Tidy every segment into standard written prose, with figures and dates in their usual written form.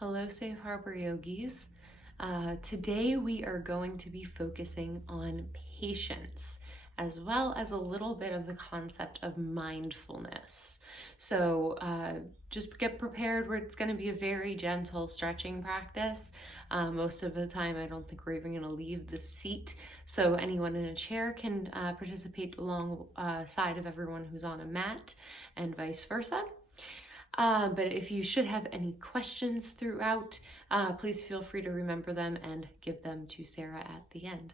Hello, Safe Harbor Yogis. Today we are going to be focusing on patience as well as a little bit of the concept of mindfulness. So just get prepared where it's going to be a very gentle stretching practice. Most of the time I don't think we're even going to leave the seat. So anyone in a chair can participate alongside of everyone who's on a mat and vice versa. But if you should have any questions throughout, please feel free to remember them and give them to Sarah at the end.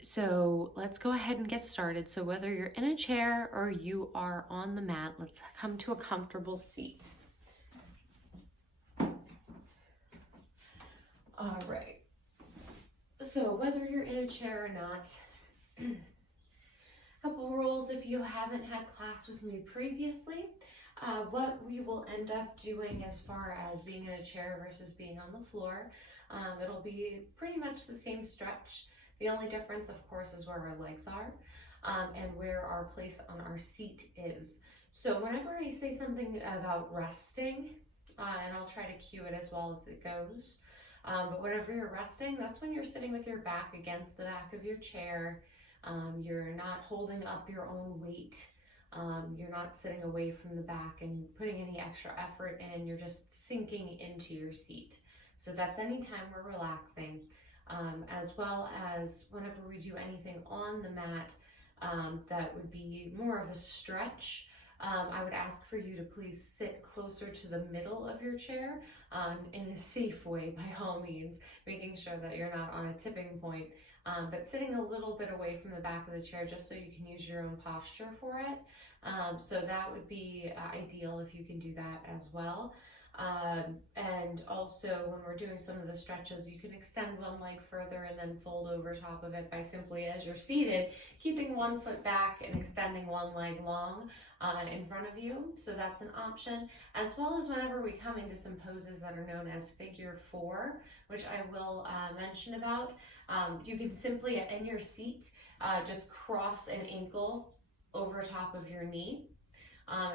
So let's go ahead and get started. So whether you're in a chair or you are on the mat, let's come to a comfortable seat. All right. So whether you're in a chair or not, a couple rules if you haven't had class with me previously. What we will end up doing as far as being in a chair versus being on the floor, it'll be pretty much the same stretch. The only difference, of course, is where our legs are and where our place on our seat is. So whenever I say something about resting, and I'll try to cue it as well as it goes, but whenever you're resting, that's when you're sitting with your back against the back of your chair. You're not holding up your own weight. You're not sitting away from the back and putting any extra effort in. You're just sinking into your seat. So that's anytime we're relaxing, as well as whenever we do anything on the mat that would be more of a stretch. I would ask for you to please sit closer to the middle of your chair in a safe way, by all means, making sure that you're not on a tipping point. But sitting a little bit away from the back of the chair just so you can use your own posture for it. So that would be ideal if you can do that as well. And also when we're doing some of the stretches, you can extend one leg further and then fold over top of it by simply, as you're seated, keeping one foot back and extending one leg long in front of you. So that's an option, as well as whenever we come into some poses that are known as figure four, which I will mention about. You can simply, in your seat, just cross an ankle over top of your knee,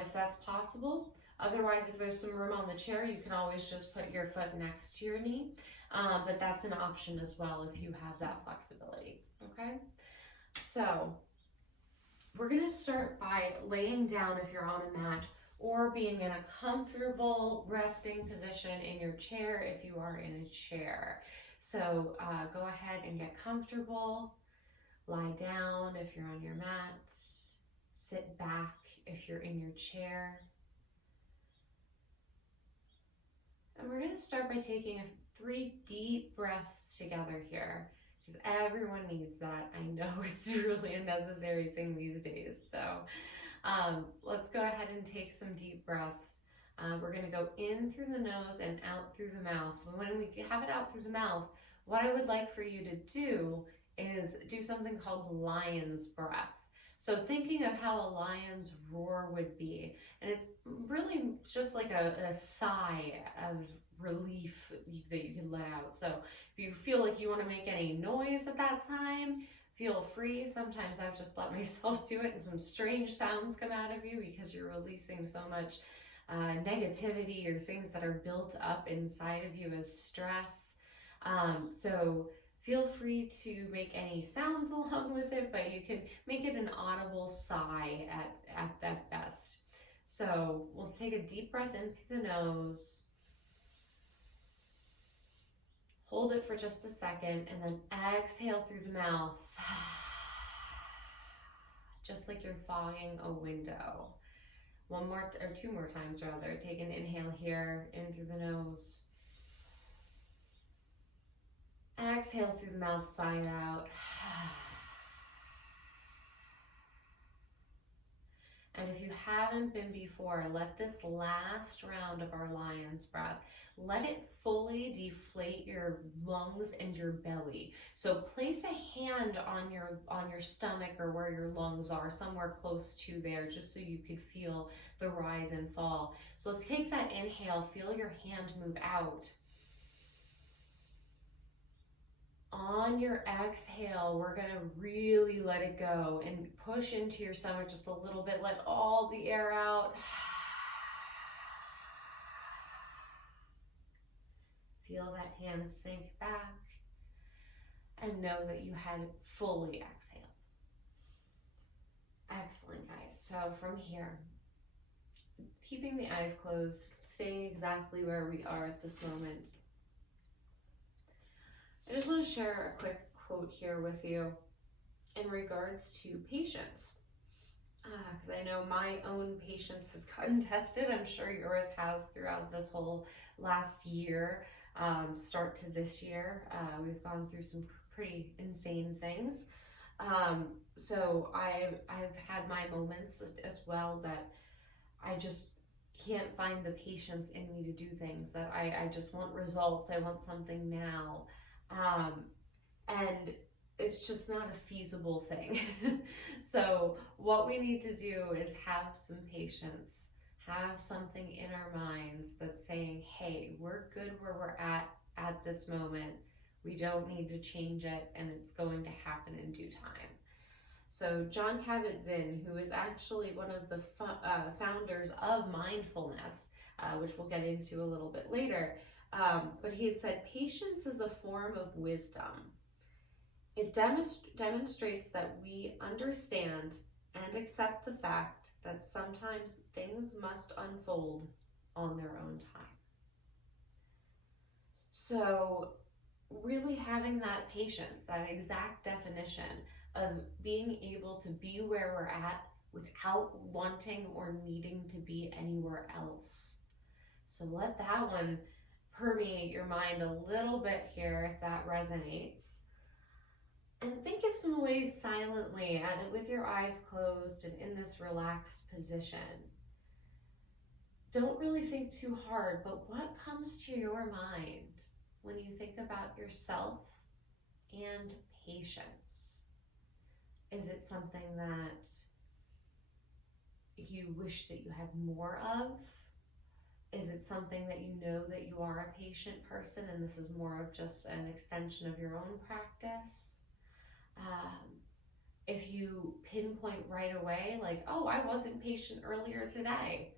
if that's possible. Otherwise, if there's some room on the chair, you can always just put your foot next to your knee, but that's an option as well if you have that flexibility, okay? So we're gonna start by laying down if you're on a mat, or being in a comfortable resting position in your chair if you are in a chair. So go ahead and get comfortable, lie down if you're on your mat, sit back if you're in your chair. And we're gonna start by taking 3 deep breaths together here, because everyone needs that. I know it's really a necessary thing these days. So let's go ahead and take some deep breaths. We're gonna go in through the nose and out through the mouth. When we have it out through the mouth, what I would like for you to do is do something called lion's breath. So thinking of how a lion's roar would be, and it's really just like a sigh of relief that you can let out. So if you feel like you want to make any noise at that time, feel free. Sometimes I've just let myself do it and some strange sounds come out of you because you're releasing so much negativity or things that are built up inside of you as stress. So feel free to make any sounds along with it, but you can make it an audible sigh at that best. So we'll take a deep breath in through the nose, hold it for just a second, and then exhale through the mouth, just like you're fogging a window. One more, or 2 more times rather. Take an inhale here, in through the nose. Exhale through the mouth, sigh it out. And if you haven't been before, let this last round of our lion's breath, let it fully deflate your lungs and your belly. So place a hand on your stomach or where your lungs are, somewhere close to there, just so you can feel the rise and fall. So let's take that inhale, feel your hand move out. On your exhale, we're gonna really let it go and push into your stomach just a little bit. Let all the air out. Feel that hand sink back and know that you had fully exhaled. Excellent, guys. So from here, keeping the eyes closed, staying exactly where we are at this moment, I just want to share a quick quote here with you in regards to patience. Because I know my own patience has gotten tested. I'm sure yours has throughout this whole last year, start to this year. We've gone through some pretty insane things. So I've had my moments as well that I just can't find the patience in me to do things, that I just want results. I want something now. And it's just not a feasible thing. So what we need to do is have some patience, have something in our minds that's saying, hey, we're good where we're at this moment. We don't need to change it, and it's going to happen in due time. So Jon Kabat-Zinn, who is actually one of the founders of mindfulness, which we'll get into a little bit later, but he had said, patience is a form of wisdom. It demonstrates that we understand and accept the fact that sometimes things must unfold on their own time. So really having that patience, that exact definition of being able to be where we're at without wanting or needing to be anywhere else. So let that one permeate your mind a little bit here if that resonates. And think of some ways silently and with your eyes closed and in this relaxed position. Don't really think too hard, but what comes to your mind when you think about yourself and patience? Is it something that you wish that you had more of? Is it something that you know that you are a patient person and this is more of just an extension of your own practice? If you pinpoint right away, like, oh, I wasn't patient earlier today,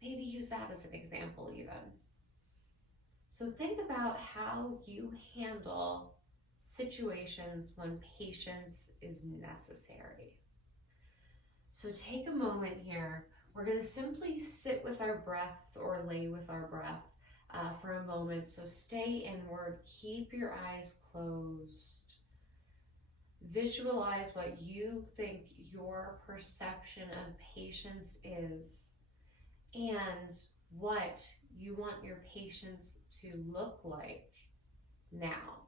maybe use that as an example even. So think about how you handle situations when patience is necessary. So take a moment here. We're going to simply sit with our breath or lay with our breath for a moment. So stay inward, keep your eyes closed. Visualize what you think your perception of patience is and what you want your patience to look like now.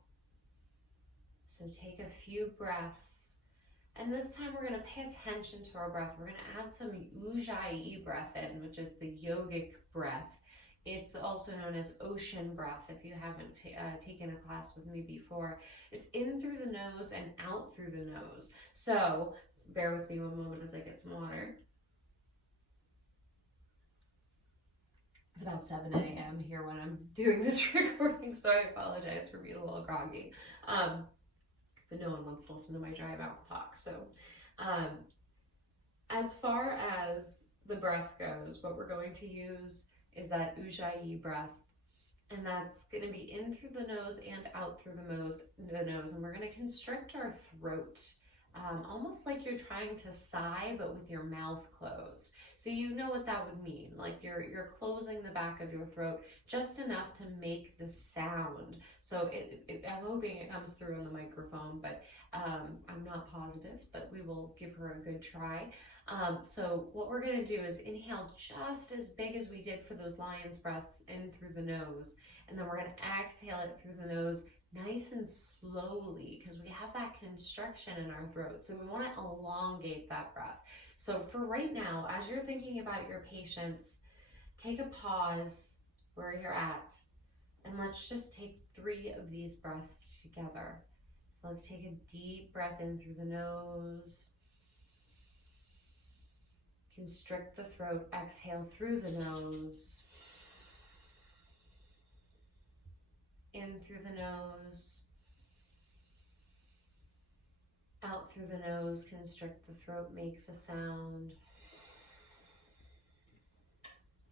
So take a few breaths, and this time we're going to pay attention to our breath. We're going to add some Ujjayi breath in, which is the yogic breath. It's also known as ocean breath if you haven't taken a class with me before. It's in through the nose and out through the nose. So bear with me one moment as I get some water. It's about 7 a.m. here when I'm doing this recording, so I apologize for being a little groggy. But no one wants to listen to my dry mouth talk. So as far as the breath goes, what we're going to use is that Ujjayi breath, and that's going to be in through the nose and out through the nose, and we're going to constrict our throat, almost like you're trying to sigh, but with your mouth closed. So you know what that would mean, like you're closing the back of your throat just enough to make the sound. So I'm hoping it comes through on the microphone, but I'm not positive, but we will give her a good try. So what we're going to do is inhale just as big as we did for those lion's breaths in through the nose, and then we're going to exhale it through the nose nice and slowly because we have that constriction in our throat. So we want to elongate that breath. So for right now, as you're thinking about your patience, take a pause where you're at, and let's just take 3 of these breaths together. So let's take a deep breath in through the nose. Constrict the throat, exhale through the nose. In through the nose. Out through the nose, constrict the throat, make the sound.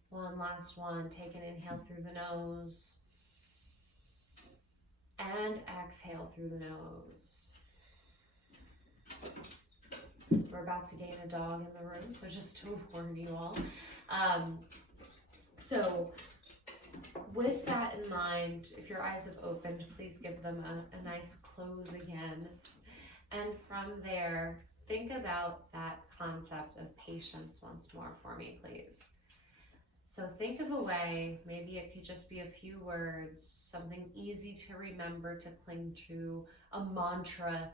One last one, take an inhale through the nose. and exhale through the nose. We're about to gain a dog in the room, so just to warn you all. So with that in mind, if your eyes have opened, please give them a nice close again. And from there, think about that concept of patience once more for me, please. So think of a way, maybe it could just be a few words, something easy to remember, to cling to, a mantra.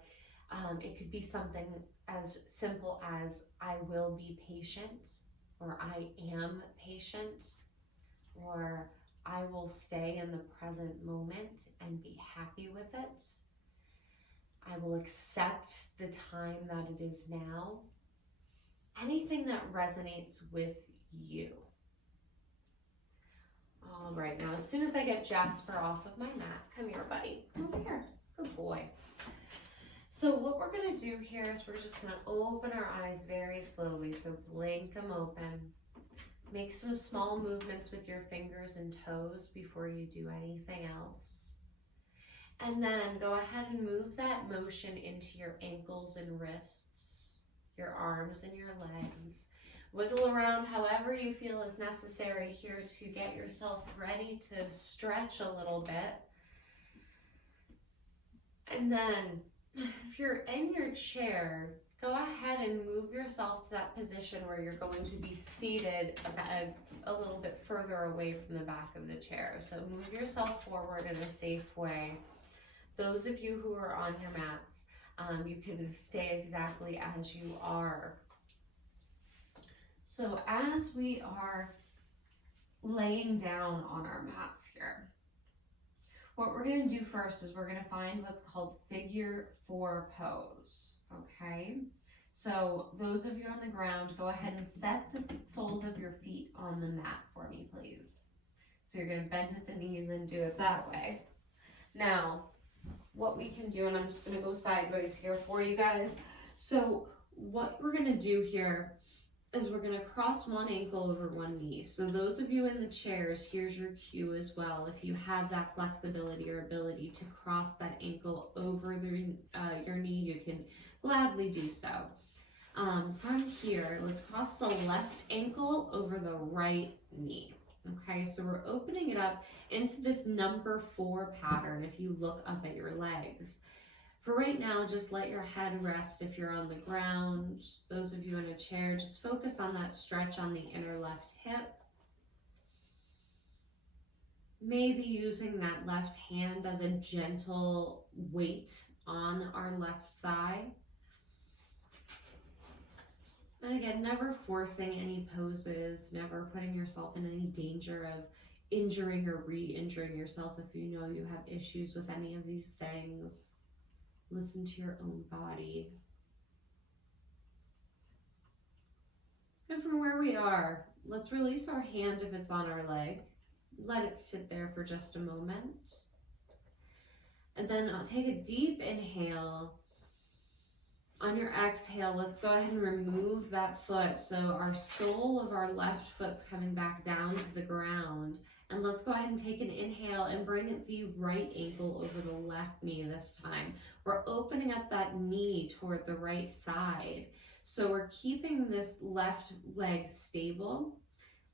It could be something as simple as I will be patient, or I am patient, or I will stay in the present moment and be happy with it. I will accept the time that it is now. Anything that resonates with you. All right, now as soon as I get Jasper off of my mat, come here, buddy. Come over here. Good boy. So what we're going to do here is we're just going to open our eyes very slowly. So blink them open. Make some small movements with your fingers and toes before you do anything else. And then go ahead and move that motion into your ankles and wrists, your arms and your legs. Wiggle around however you feel is necessary here to get yourself ready to stretch a little bit. And then if you're in your chair, go ahead and move yourself to that position where you're going to be seated a little bit further away from the back of the chair. So move yourself forward in a safe way. Those of you who are on your mats, you can stay exactly as you are. So as we are laying down on our mats here, what we're going to do first is we're going to find what's called figure 4 pose, okay? So those of you on the ground, go ahead and set the soles of your feet on the mat for me, please. So you're going to bend at the knees and do it that way. Now, what we can do, and I'm just going to go sideways here for you guys. So what we're going to do here is we're going to cross one ankle over one knee. So those of you in the chairs, here's your cue as well. If you have that flexibility or ability to cross that ankle over your knee, you can gladly do so. From here, let's cross the left ankle over the right knee. Okay, so we're opening it up into this number 4 pattern if you look up at your legs. For right now, just let your head rest if you're on the ground. Those of you in a chair, just focus on that stretch on the inner left hip. Maybe using that left hand as a gentle weight on our left thigh. And again, never forcing any poses, never putting yourself in any danger of injuring or re-injuring yourself if you know you have issues with any of these things. Listen to your own body. And from where we are, let's release our hand if it's on our leg. Let it sit there for just a moment. And then I'll take a deep inhale. On your exhale, let's go ahead and remove that foot. So our sole of our left foot's coming back down to the ground. And let's go ahead and take an inhale and bring the right ankle over the left knee this time. We're opening up that knee toward the right side. So we're keeping this left leg stable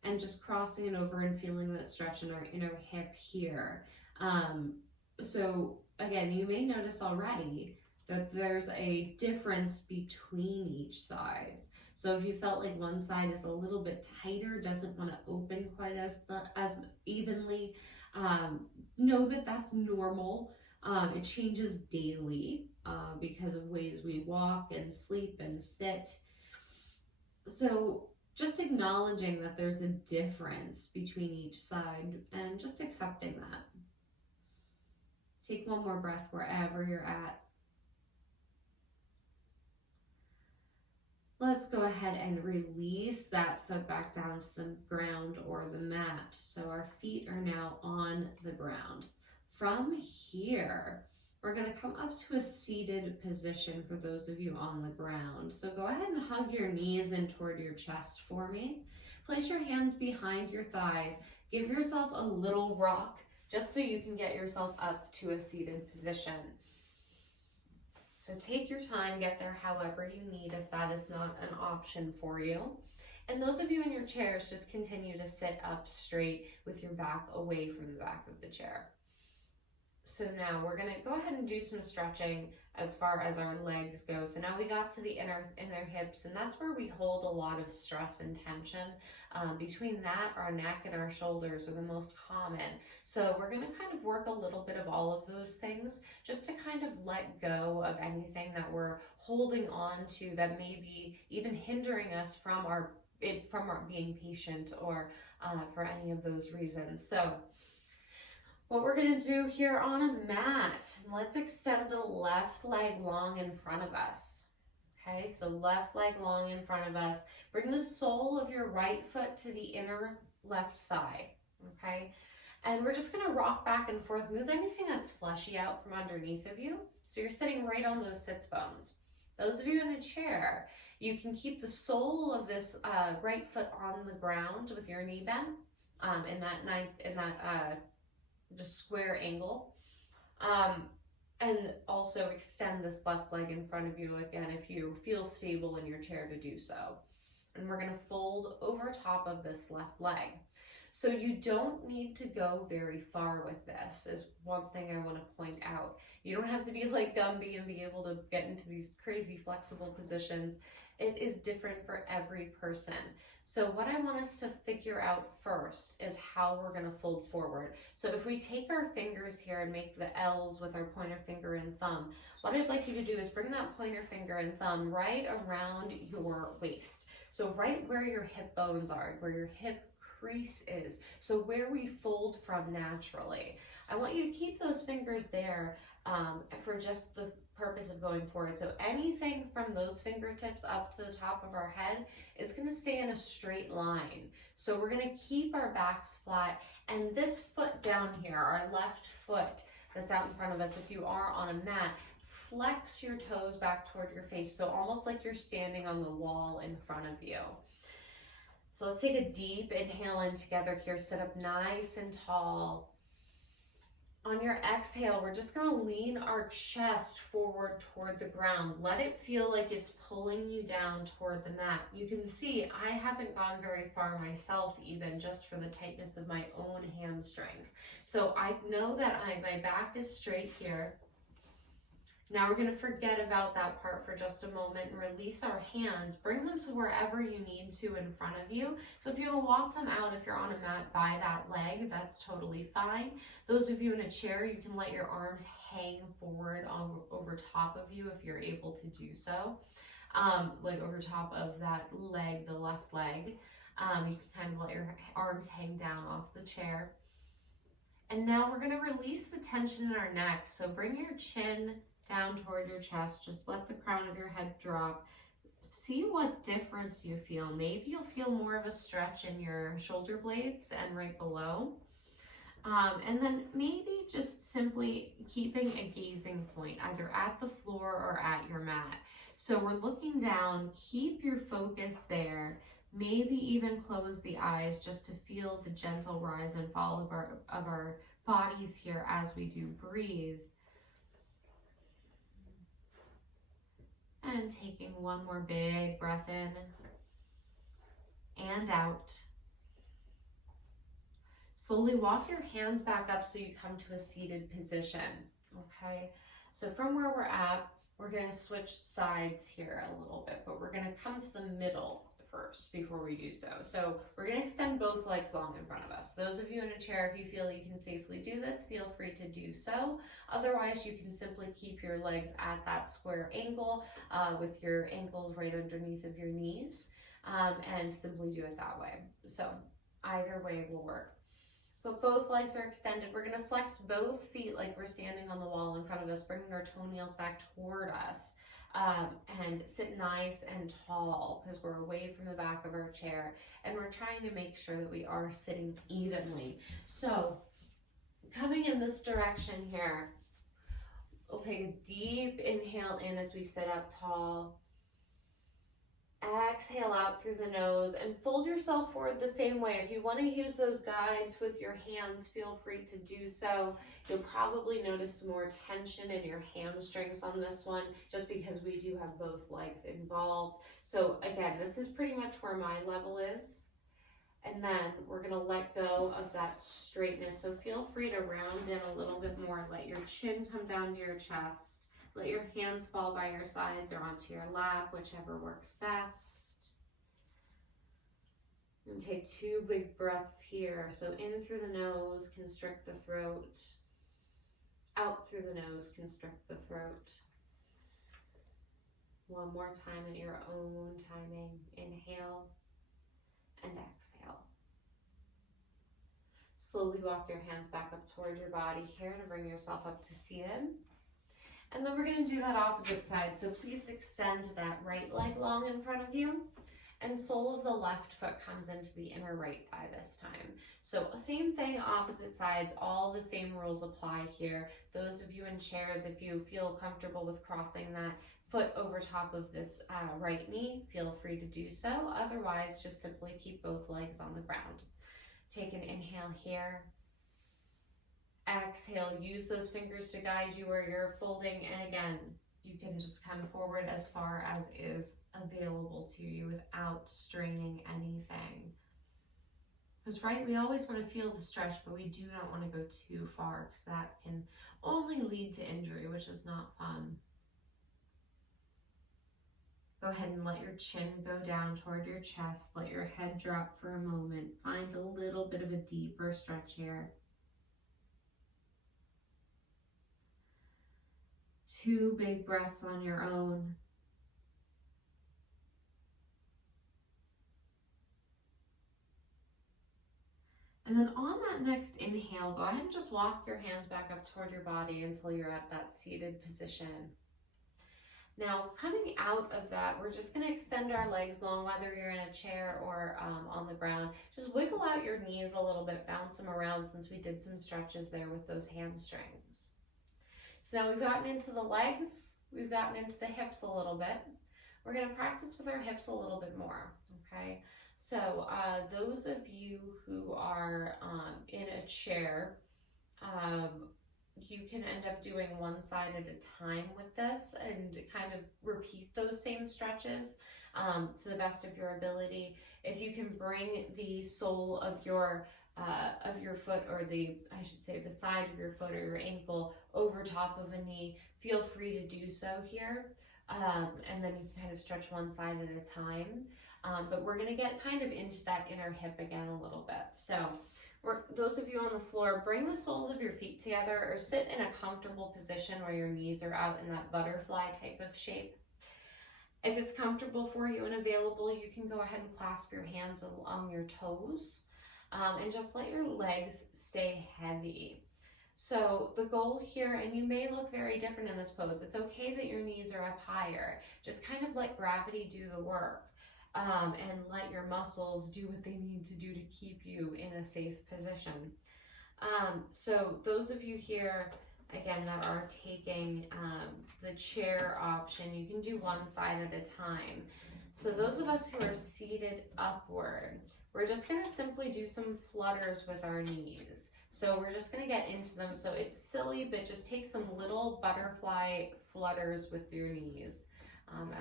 and just crossing it over and feeling that stretch in our inner hip here. So again, you may notice already that there's a difference between each side. So if you felt like one side is a little bit tighter, doesn't want to open quite as evenly, know that that's normal. It changes daily because of ways we walk and sleep and sit. So just acknowledging that there's a difference between each side and just accepting that. Take one more breath wherever you're at. Let's go ahead and release that foot back down to the ground or the mat. So our feet are now on the ground. From here, we're going to come up to a seated position for those of you on the ground. So go ahead and hug your knees in toward your chest for me. Place your hands behind your thighs. Give yourself a little rock just so you can get yourself up to a seated position. So take your time, get there however you need if that is not an option for you. And those of you in your chairs, just continue to sit up straight with your back away from the back of the chair. So now we're gonna go ahead and do some stretching as far as our legs go. So now we got to the inner hips, and that's where we hold a lot of stress and tension. Between that, our neck and our shoulders are the most common. So we're gonna kind of work a little bit of all of those things just to kind of let go of anything that we're holding on to that may be even hindering us from our being patient or for any of those reasons. So what we're going to do here on a mat, let's extend the left leg long in front of us. Okay, so left leg long in front of us. Bring the sole of your right foot to the inner left thigh. Okay, and we're just going to rock back and forth. Move anything that's fleshy out from underneath of you. So you're sitting right on those sits bones. Those of you in a chair, you can keep the sole of this right foot on the ground with your knee bent in that just square angle, and also extend this left leg in front of you again if you feel stable in your chair to do so. And we're going to fold over top of this left leg. So you don't need to go very far with this, is one thing I want to point out. You don't have to be like Gumby and be able to get into these crazy flexible positions. It is different for every person. So what I want us to figure out first is how we're going to fold forward. So if we take our fingers here and make the L's with our pointer finger and thumb, what I'd like you to do is bring that pointer finger and thumb right around your waist. So right where your hip bones are, where your hip crease is, so where we fold from naturally. I want you to keep those fingers there for just the purpose of going forward. So anything from those fingertips up to the top of our head is going to stay in a straight line. So we're going to keep our backs flat, and this foot down here, our left foot that's out in front of us, if you are on a mat, flex your toes back toward your face, so almost like you're standing on the wall in front of you. So let's take a deep inhale in together here. Sit up nice and tall. On your exhale, we're just going to lean our chest forward toward the ground. Let it feel like it's pulling you down toward the mat. You can see I haven't gone very far myself, even just for the tightness of my own hamstrings. So I know that my back is straight here. Now we're going to forget about that part for just a moment and release our hands. Bring them to wherever you need to in front of you. So if you want to walk them out, if you're on a mat by that leg, that's totally fine. Those of you in a chair, you can let your arms hang forward over top of you if you're able to do so. Like over top of that leg, the left leg. You can kind of let your arms hang down off the chair. And now we're going to release the tension in our neck. So bring your chin down toward your chest. Just let the crown of your head drop. See what difference you feel. Maybe you'll feel more of a stretch in your shoulder blades and right below. And then maybe just simply keeping a gazing point, either at the floor or at your mat. So we're looking down, keep your focus there. Maybe even close the eyes just to feel the gentle rise and fall of our bodies here as we do breathe. And taking one more big breath in and out. Slowly walk your hands back up so you come to a seated position, okay? So from where we're at, we're gonna switch sides here a little bit, but we're gonna come to the middle first before we do so. So we're gonna extend both legs long in front of us. Those of you in a chair, if you feel you can safely do this, feel free to do so. Otherwise, you can simply keep your legs at that square angle with your ankles right underneath of your knees and simply do it that way. So either way will work. But both legs are extended. We're gonna flex both feet like we're standing on the wall in front of us, bringing our toenails back toward us. And sit nice and tall because we're away from the back of our chair, and we're trying to make sure that we are sitting evenly. So coming in this direction here, we'll take a deep inhale in as we sit up tall, Exhale out through the nose and fold yourself forward the same way. If you want to use those guides with your hands, feel free to do so. You'll probably notice more tension in your hamstrings on this one, just because we do have both legs involved. So again, this is pretty much where my level is. And then we're going to let go of that straightness. So feel free to round in a little bit more. Let your chin come down to your chest. Let your hands fall by your sides or onto your lap, whichever works best. And take 2 big breaths here. So in through the nose, constrict the throat. Out through the nose, constrict the throat. One more time in your own timing. Inhale and exhale. Slowly walk your hands back up toward your body here to bring yourself up to seated. And then we're going to do that opposite side. So please extend that right leg long in front of you. And sole of the left foot comes into the inner right thigh this time. So same thing, opposite sides, all the same rules apply here. Those of you in chairs, if you feel comfortable with crossing that foot over top of this right knee, feel free to do so. Otherwise, just simply keep both legs on the ground. Take an inhale here. Exhale, use those fingers to guide you where you're folding, and again, you can just come forward as far as is available to you without straining anything. Because we always want to feel the stretch, but we do not want to go too far, because that can only lead to injury, which is not fun. Go ahead and let your chin go down toward your chest. Let your head drop for a moment. Find a little bit of a deeper stretch here. 2 big breaths on your own. And then on that next inhale, go ahead and just walk your hands back up toward your body until you're at that seated position. Now, coming out of that, we're just going to extend our legs long, whether you're in a chair or on the ground. Just wiggle out your knees a little bit, bounce them around, since we did some stretches there with those hamstrings. So now we've gotten into the legs, we've gotten into the hips a little bit. We're going to practice with our hips a little bit more, okay? So those of you who are in a chair, you can end up doing one side at a time with this and kind of repeat those same stretches to the best of your ability. If you can bring the sole of your foot, or I should say the side of your foot or your ankle over top of a knee, feel free to do so here. And then you can kind of stretch one side at a time. But we're going to get kind of into that inner hip again a little bit. So those of you on the floor, bring the soles of your feet together or sit in a comfortable position where your knees are out in that butterfly type of shape. If it's comfortable for you and available, you can go ahead and clasp your hands along your toes and just let your legs stay heavy. So the goal here, and you may look very different in this pose, it's okay that your knees are up higher. Just kind of let gravity do the work. And let your muscles do what they need to do to keep you in a safe position. So those of you here, again, that are taking the chair option, you can do one side at a time. So those of us who are seated upward, we're just going to simply do some flutters with our knees. So we're just going to get into them. So it's silly, but just take some little butterfly flutters with your knees.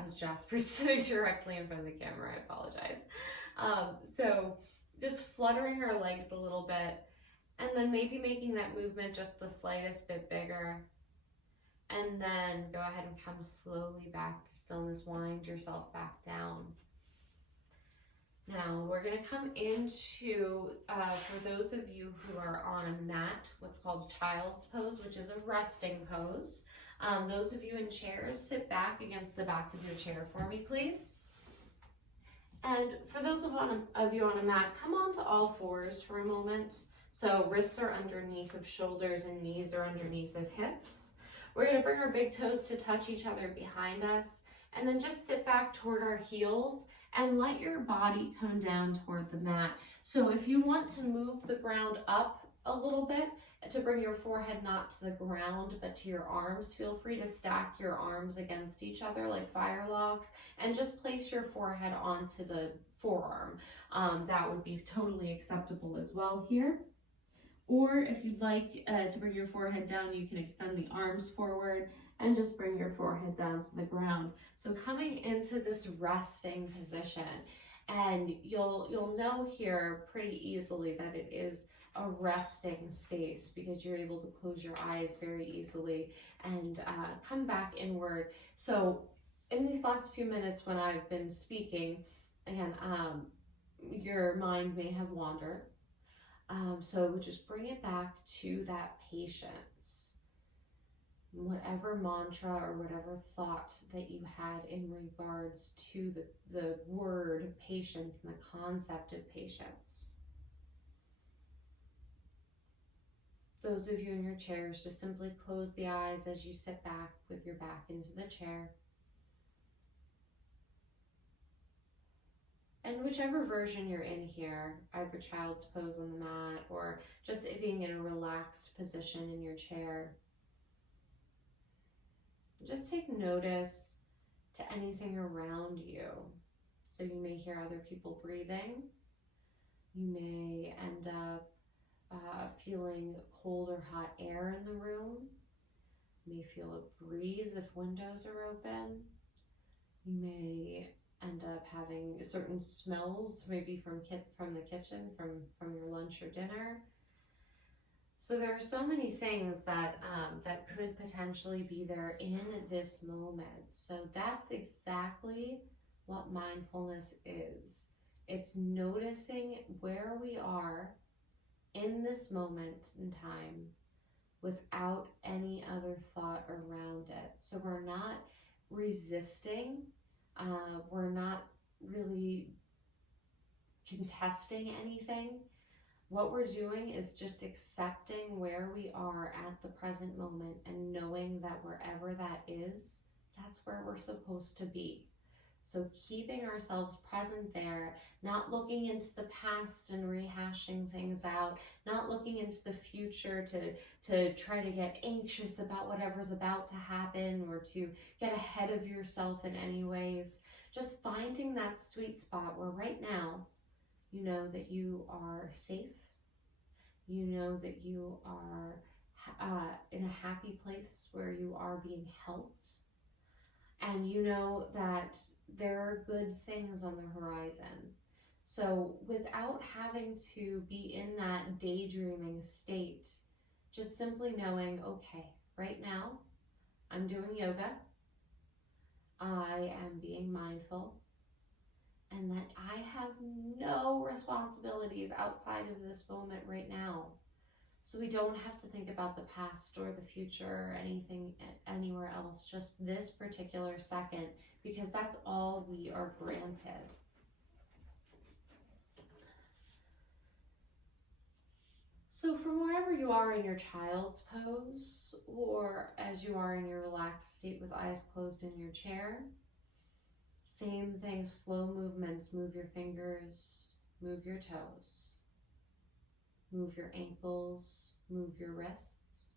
As Jasper's sitting directly in front of the camera, I apologize. So just fluttering our legs a little bit, and then maybe making that movement just the slightest bit bigger. And then go ahead and come slowly back to stillness, wind yourself back down. Now we're going to come into, for those of you who are on a mat, what's called child's pose, which is a resting pose. Those of you in chairs, sit back against the back of your chair for me, please. And for those of you on a mat, come onto all fours for a moment. So wrists are underneath of shoulders and knees are underneath of hips. We're going to bring our big toes to touch each other behind us, and then just sit back toward our heels and let your body come down toward the mat. So if you want to move the ground up a little bit to bring your forehead not to the ground but to your arms. Feel free to stack your arms against each other like fire logs and just place your forehead onto the forearm. That would be totally acceptable as well here. Or if you'd like to bring your forehead down, you can extend the arms forward and just bring your forehead down to the ground. So coming into this resting position, and you'll know here pretty easily that it is a resting space because you're able to close your eyes very easily and come back inward. So in these last few minutes when I've been speaking, again, your mind may have wandered. So just bring it back to that patience. Whatever mantra or whatever thought that you had in regards to the word patience and the concept of patience. Those of you in your chairs, just simply close the eyes as you sit back with your back into the chair. And whichever version you're in here, either child's pose on the mat or just being in a relaxed position in your chair, just take notice to anything around you. So you may hear other people breathing. You may end up feeling cold or hot air in the room. You may feel a breeze if windows are open. You may end up having certain smells, maybe from the kitchen, from your lunch or dinner. So there are so many things that that could potentially be there in this moment. So that's exactly what mindfulness is. It's noticing where we are in this moment in time without any other thought around it. So we're not resisting. We're not really contesting anything. What we're doing is just accepting where we are at the present moment and knowing that wherever that is, that's where we're supposed to be. So keeping ourselves present there, not looking into the past and rehashing things out, not looking into the future to try to get anxious about whatever's about to happen or to get ahead of yourself in any ways. Just finding that sweet spot where right now you know that you are safe, you know that you are in a happy place where you are being helped, and you know that there are good things on the horizon. So without having to be in that daydreaming state, just simply knowing, okay, right now I'm doing yoga, I am being mindful, and that I have no responsibilities outside of this moment right now. So we don't have to think about the past or the future or anything anywhere else, just this particular second, because that's all we are granted. So from wherever you are in your child's pose, or as you are in your relaxed seat with eyes closed in your chair, same thing, slow movements. Move your fingers, move your toes, move your ankles, move your wrists.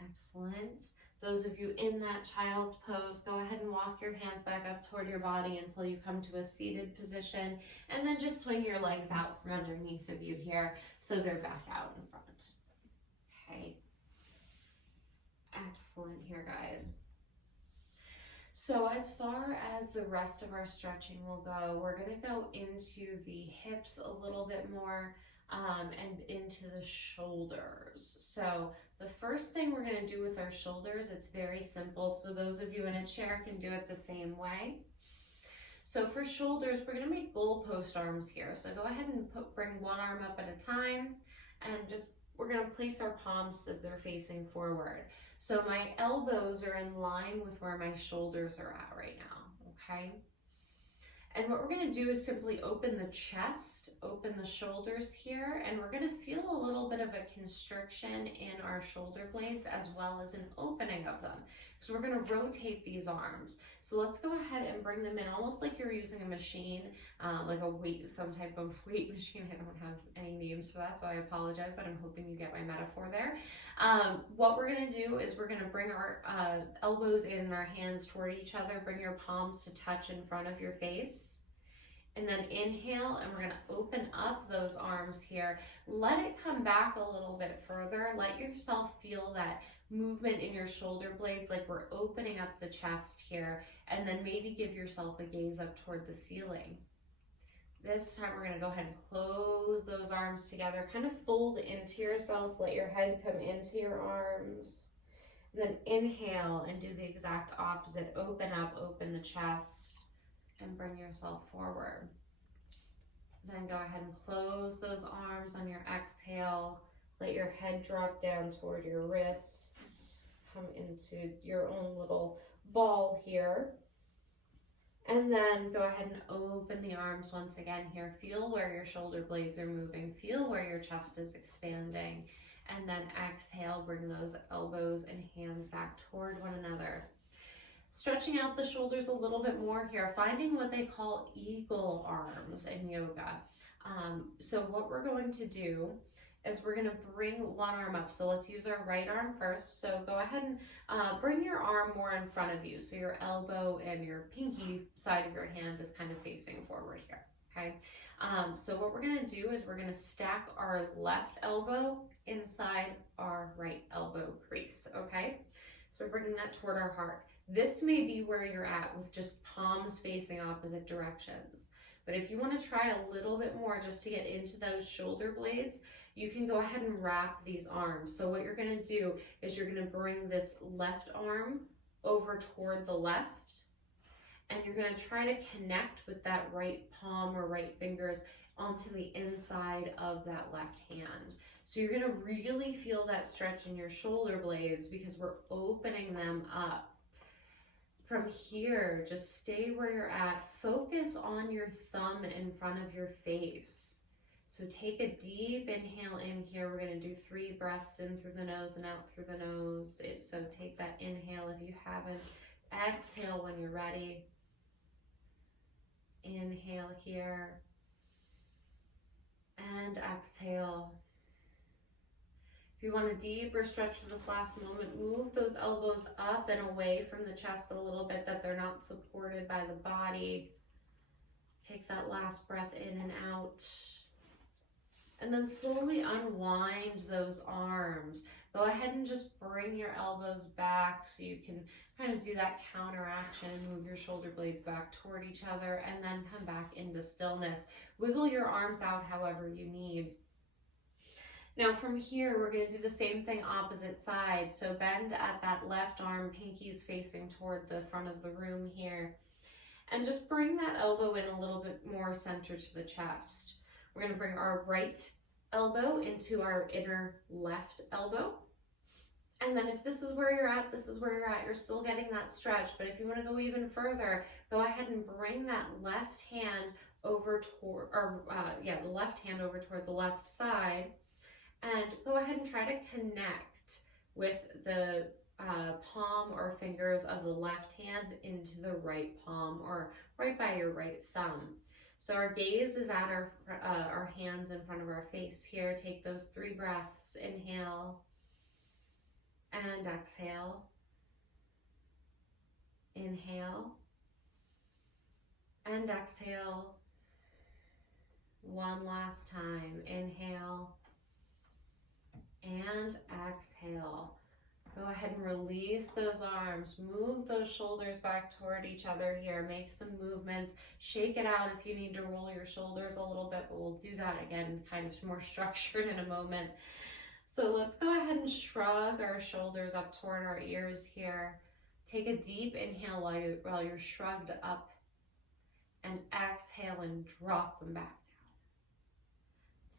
Excellent. Those of you in that child's pose, go ahead and walk your hands back up toward your body until you come to a seated position, and then just swing your legs out from underneath of you here so they're back out in front. Okay. Excellent here, guys. So as far as the rest of our stretching will go, we're going to go into the hips a little bit more and into the shoulders. So the first thing we're going to do with our shoulders, it's very simple. So those of you in a chair can do it the same way. So for shoulders, we're going to make goalpost arms here. So go ahead and bring one arm up at a time, and just we're going to place our palms as they're facing forward. So my elbows are in line with where my shoulders are at right now, okay? And what we're going to do is simply open the chest, open the shoulders here, and we're going to feel a little bit of a constriction in our shoulder blades as well as an opening of them. because we're going to rotate these arms. So let's go ahead and bring them in almost like you're using a machine, like a weight, some type of weight machine. I don't have any names for that, so I apologize, but I'm hoping you get my metaphor there. What we're going to do is we're going to bring our elbows in and our hands toward each other. Bring your palms to touch in front of your face. And then inhale, and we're gonna open up those arms here. Let it come back a little bit further. Let yourself feel that movement in your shoulder blades, like we're opening up the chest here. And then maybe give yourself a gaze up toward the ceiling. This time we're gonna go ahead and close those arms together. Kind of fold into yourself. Let your head come into your arms. And then inhale and do the exact opposite. Open up, open the chest. And bring yourself forward. Then go ahead and close those arms on your exhale. Let your head drop down toward your wrists. Come into your own little ball here. And then go ahead and open the arms once again here. Feel where your shoulder blades are moving. Feel where your chest is expanding. And then exhale, bring those elbows and hands back toward one another. Stretching out the shoulders a little bit more here, finding what they call eagle arms in yoga. So what we're going to do is we're going to bring one arm up. So let's use our right arm first. So go ahead and bring your arm more in front of you. So your elbow and your pinky side of your hand is kind of facing forward here. Okay. So what we're going to do is we're going to stack our left elbow inside our right elbow crease. Okay. So we're bringing that toward our heart. This may be where you're at with just palms facing opposite directions. But if you want to try a little bit more just to get into those shoulder blades, you can go ahead and wrap these arms. So what you're going to do is you're going to bring this left arm over toward the left, and you're going to try to connect with that right palm or right fingers onto the inside of that left hand. So you're going to really feel that stretch in your shoulder blades because we're opening them up. From here, just stay where you're at. Focus on your thumb in front of your face. So take a deep inhale in here. We're going to do 3 breaths in through the nose and out through the nose. So take that inhale if you haven't. Exhale when you're ready. Inhale here. And exhale. If you want a deeper stretch for this last moment, move those elbows up and away from the chest a little bit, that they're not supported by the body. Take that last breath in and out. And then slowly unwind those arms. Go ahead and just bring your elbows back so you can kind of do that counter action. Move your shoulder blades back toward each other and then come back into stillness. Wiggle your arms out however you need. Now from here, we're going to do the same thing opposite side. So bend at that left arm, pinkies facing toward the front of the room here. And just bring that elbow in a little bit more center to the chest. We're going to bring our right elbow into our inner left elbow. And then if this is where you're at, this is where you're at. You're still getting that stretch. But if you want to go even further, go ahead and bring that left hand over toward, the left hand over toward the left side. And go ahead and try to connect with the palm or fingers of the left hand into the right palm or right by your right thumb. So our gaze is at our hands in front of our face here. Take those 3 breaths. Inhale and exhale. Inhale and exhale. One last time. Inhale and exhale. Go ahead and release those arms. Move those shoulders back toward each other here. Make some movements. Shake it out if you need to roll your shoulders a little bit, but we'll do that again kind of more structured in a moment. So let's go ahead and shrug our shoulders up toward our ears here. Take a deep inhale while you're shrugged up, and exhale and drop them back.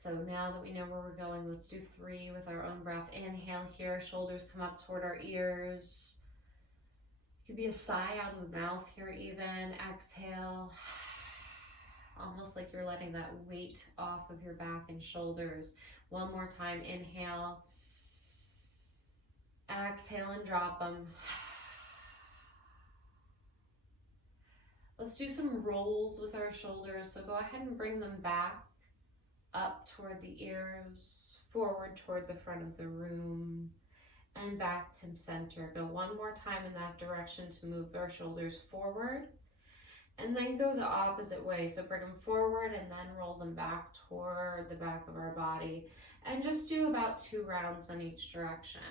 So now that we know where we're going, let's do 3 with our own breath. Inhale here, shoulders come up toward our ears. It could be a sigh out of the mouth here even. Exhale, almost like you're letting that weight off of your back and shoulders. One more time, inhale. Exhale and drop them. Let's do some rolls with our shoulders. So go ahead and bring them back up toward the ears, forward toward the front of the room, and back to center. Go one more time in that direction to move our shoulders forward, and then go the opposite way. So bring them forward and then roll them back toward the back of our body, and just do about 2 rounds in each direction.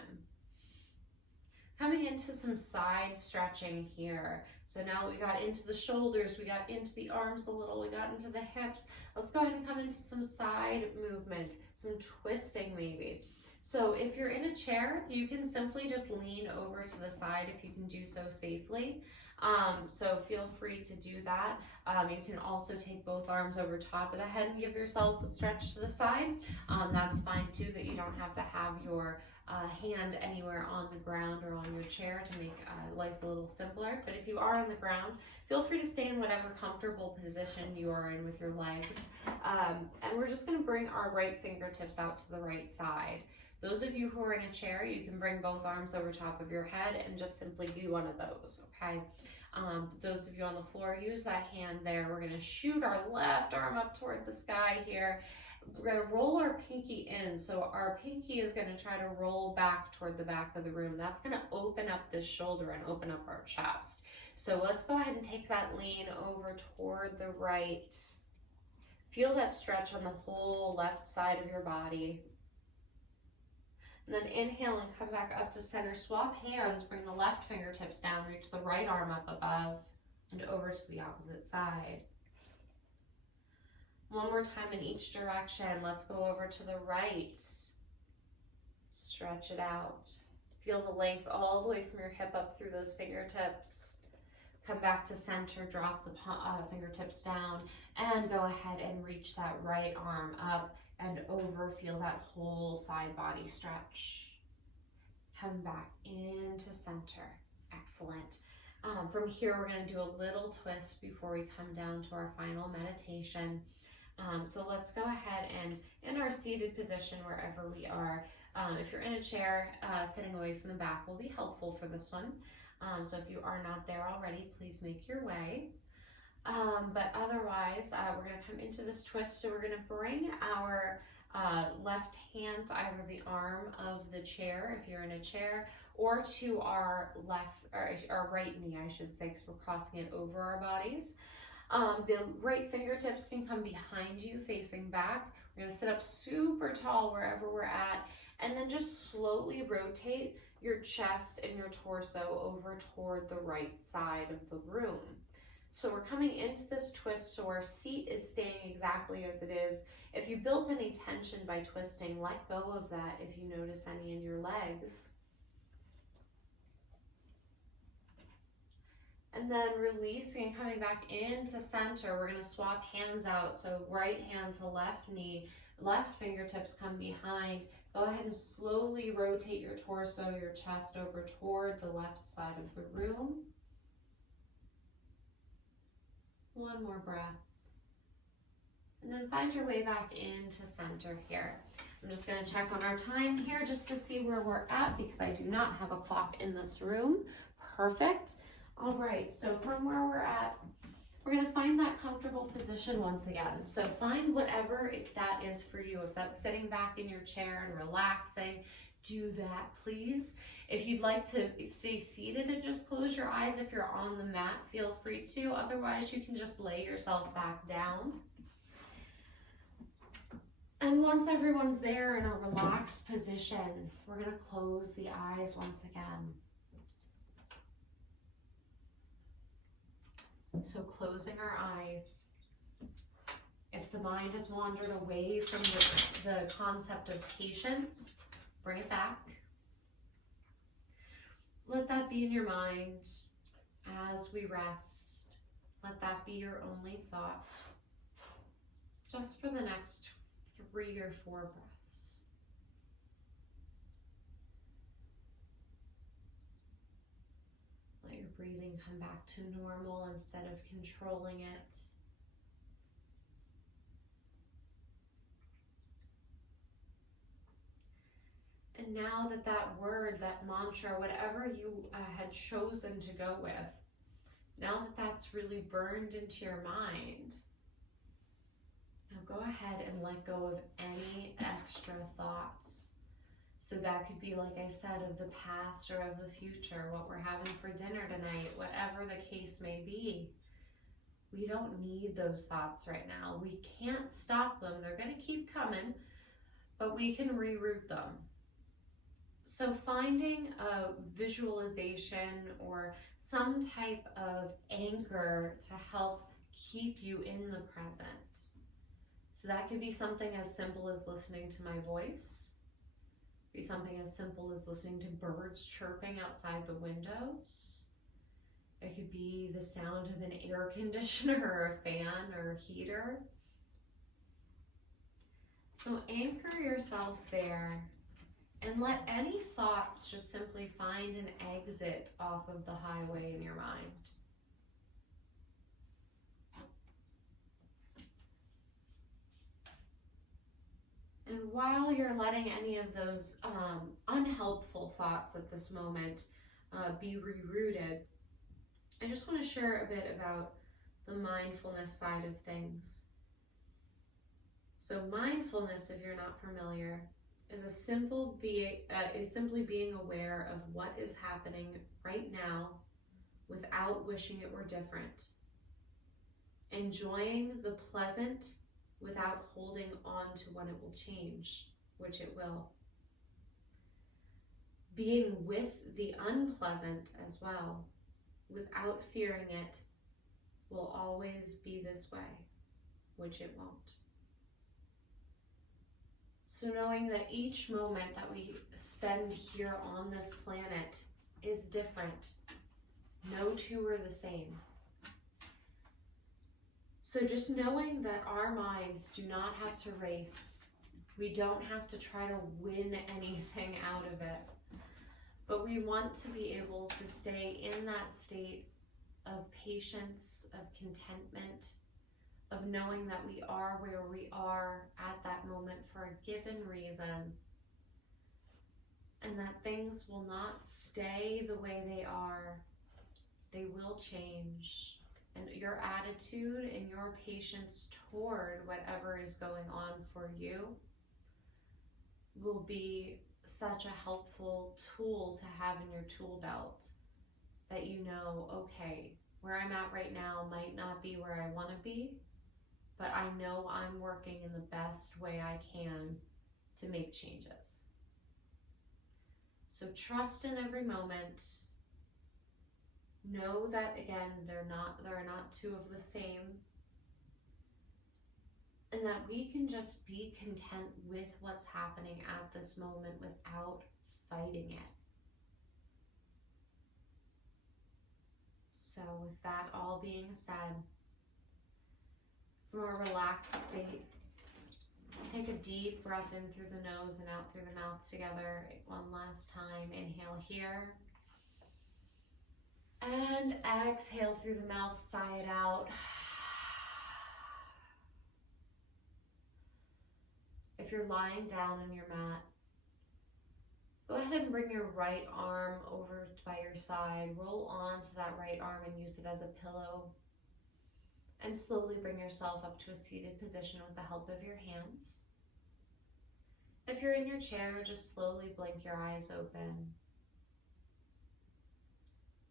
Coming into some side stretching here. So now we got into the shoulders, we got into the arms a little, we got into the hips. Let's go ahead and come into some side movement, some twisting maybe. So if you're in a chair, you can simply just lean over to the side if you can do so safely. So feel free to do that. You can also take both arms over top of the head and give yourself a stretch to the side. That's fine too, that you don't have to have your hand anywhere on the ground or on your chair to make life a little simpler. But if you are on the ground, feel free to stay in whatever comfortable position you are in with your legs. And we're just going to bring our right fingertips out to the right side. Those of you who are in a chair, you can bring both arms over top of your head and just simply do one of those, okay? Those of you on the floor, use that hand there. We're gonna shoot our left arm up toward the sky here. We're gonna roll our pinky in. So our pinky is gonna try to roll back toward the back of the room. That's gonna open up this shoulder and open up our chest. So let's go ahead and take that lean over toward the right. Feel that stretch on the whole left side of your body. And then inhale and come back up to center. Swap hands, bring the left fingertips down, reach the right arm up above and over to the opposite side. One more time in each direction. Let's go over to the right. Stretch it out. Feel the length all the way from your hip up through those fingertips. Come back to center, drop the fingertips down, and go ahead and reach that right arm up and over. Feel that whole side body stretch. Come back into center. Excellent. From here, we're going to do a little twist before we come down to our final meditation. So let's go ahead and in our seated position, wherever we are, if you're in a chair, sitting away from the back will be helpful for this one. So if you are not there already, please make your way. But otherwise, we're going to come into this twist. So we're going to bring our left hand to either the arm of the chair, if you're in a chair, or to our left, or our right knee, I should say, because we're crossing it over our bodies. The right fingertips can come behind you, facing back. We're going to sit up super tall wherever we're at, and then just slowly rotate your chest and your torso over toward the right side of the room. So we're coming into this twist, so our seat is staying exactly as it is. If you built any tension by twisting, let go of that if you notice any in your legs. And then releasing and coming back into center. We're going to swap hands out. So right hand to left knee, left fingertips come behind. Go ahead and slowly rotate your torso, your chest over toward the left side of the room. One more breath. And then find your way back into center here. I'm just going to check on our time here just to see where we're at because I do not have a clock in this room. Perfect. All right, so from where we're at, we're going to find that comfortable position once again. So find whatever that is for you. If that's sitting back in your chair and relaxing, do that, please. If you'd like to stay seated and just close your eyes, if you're on the mat, feel free to. Otherwise, you can just lay yourself back down. And once everyone's there in a relaxed position, we're going to close the eyes once again. So closing our eyes. If the mind has wandered away from the concept of patience, bring it back. Let that be in your mind as we rest. Let that be your only thought, just for the next 3 or 4 breaths. Let your breathing come back to normal instead of controlling it. And now that word, that mantra, whatever you had chosen to go with, Now that that's really burned into your mind, now go ahead and let go of any extra thoughts. So that could be, like I said, of the past or of the future, what we're having for dinner tonight, whatever the case may be. We don't need those thoughts right now. We can't stop them. They're going to keep coming, but we can reroute them. So finding a visualization or some type of anchor to help keep you in the present. So that could be something as simple as listening to my voice. Be something as simple as listening to birds chirping outside the windows. It could be the sound of an air conditioner or a fan or a heater. So anchor yourself there and let any thoughts just simply find an exit off of the highway in your mind. And while you're letting any of those unhelpful thoughts at this moment be rerouted, I just want to share a bit about the mindfulness side of things. So mindfulness, if you're not familiar, is simply being aware of what is happening right now without wishing it were different. Enjoying the pleasant without holding on to when it will change, which it will. Being with the unpleasant as well, without fearing it, will always be this way, which it won't. So knowing that each moment that we spend here on this planet is different. No two are the same. So just knowing that our minds do not have to race. We don't have to try to win anything out of it. But we want to be able to stay in that state of patience, of contentment, of knowing that we are where we are at that moment for a given reason, and that things will not stay the way they are. They will change. And your attitude and your patience toward whatever is going on for you will be such a helpful tool to have in your tool belt, that you know, okay, where I'm at right now might not be where I want to be, but I know I'm working in the best way I can to make changes. So trust in every moment. Know that, again, there are not two of the same, and that we can just be content with what's happening at this moment without fighting it. So with that all being said, from a relaxed state, let's take a deep breath in through the nose and out through the mouth together. One last time. Inhale here. And exhale through the mouth, sigh it out. If you're lying down on your mat, go ahead and bring your right arm over by your side. Roll onto that right arm and use it as a pillow. And slowly bring yourself up to a seated position with the help of your hands. If you're in your chair, just slowly blink your eyes open.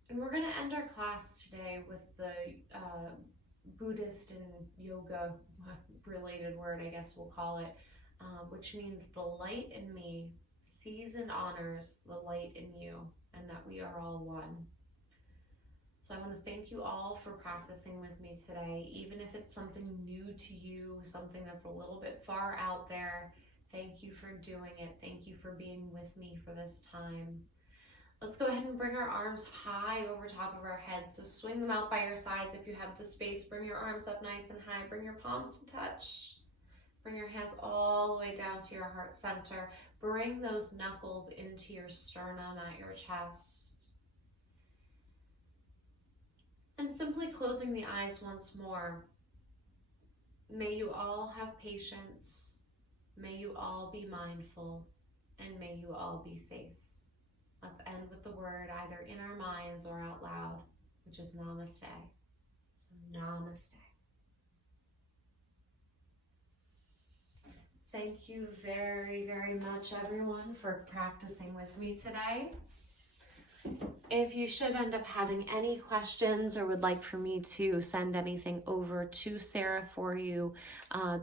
And we're going to end our class today with the Buddhist and yoga related word, I guess we'll call it, which means the light in me sees and honors the light in you, and that we are all one. So I want to thank you all for practicing with me today, even if it's something new to you, something that's a little bit far out there. Thank you for doing it. Thank you for being with me for this time. Let's go ahead and bring our arms high over top of our heads. So swing them out by your sides if you have the space. Bring your arms up nice and high. Bring your palms to touch. Bring your hands all the way down to your heart center. Bring those knuckles into your sternum at your chest. And simply closing the eyes once more. May you all have patience. May you all be mindful. And may you all be safe. Let's end with the word either in our minds or out loud. which is namaste. So namaste. Thank you very, very much, everyone, for practicing with me today. If you should end up having any questions or would like for me to send anything over to Sarah for you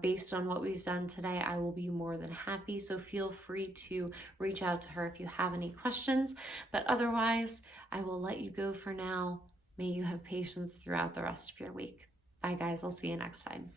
based on what we've done today, I will be more than happy. So feel free to reach out to her if you have any questions. But otherwise, I will let you go for now. May you have patience throughout the rest of your week. Bye, guys. I'll see you next time.